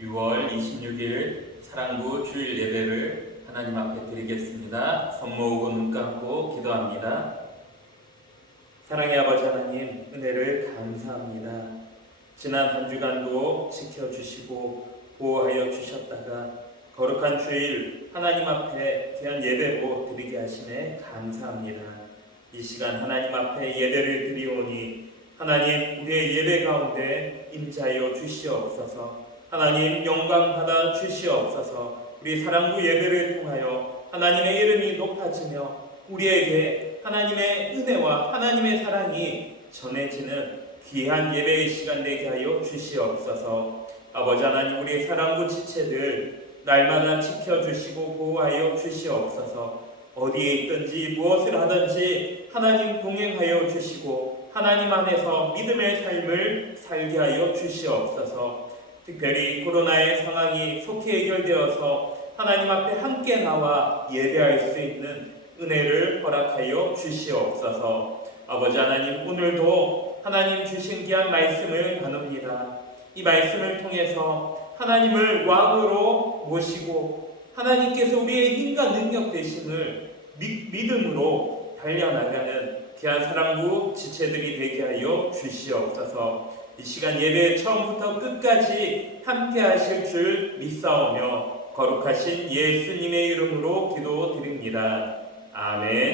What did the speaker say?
6월 26일 사랑부 주일 예배를 하나님 앞에 드리겠습니다. 손 모으고 눈 감고 기도합니다. 사랑의 아버지 하나님 은혜를 감사합니다. 지난 한 주간도 지켜주시고 보호하여 주셨다가 거룩한 주일 하나님 앞에 귀한 예배로 드리게 하심에 감사합니다. 이 시간 하나님 앞에 예배를 드리오니 하나님 우리의 예배 가운데 임자여 주시옵소서 하나님 영광 받아 주시옵소서. 우리 사랑부 예배를 통하여 하나님의 이름이 높아지며 우리에게 하나님의 은혜와 하나님의 사랑이 전해지는 귀한 예배의 시간 되게 하여 주시옵소서. 아버지 하나님 우리 사랑부 지체들 날마다 지켜주시고 보호하여 주시옵소서. 어디에 있든지 무엇을 하든지 하나님 동행하여 주시고 하나님 안에서 믿음의 삶을 살게 하여 주시옵소서 특별히 코로나의 상황이 속히 해결되어서 하나님 앞에 함께 나와 예배할 수 있는 은혜를 허락하여 주시옵소서. 아버지 하나님 오늘도 하나님 주신 귀한 말씀을 나눕니다. 이 말씀을 통해서 하나님을 왕으로 모시고 하나님께서 우리의 힘과 능력 되심을 믿, 믿음으로 달려나가는 귀한 사랑부 지체들이 되게 하여 주시옵소서 이 시간 예배 처음부터 끝까지 함께 하실 줄 믿사오며 거룩하신 예수님의 이름으로 기도드립니다. 아멘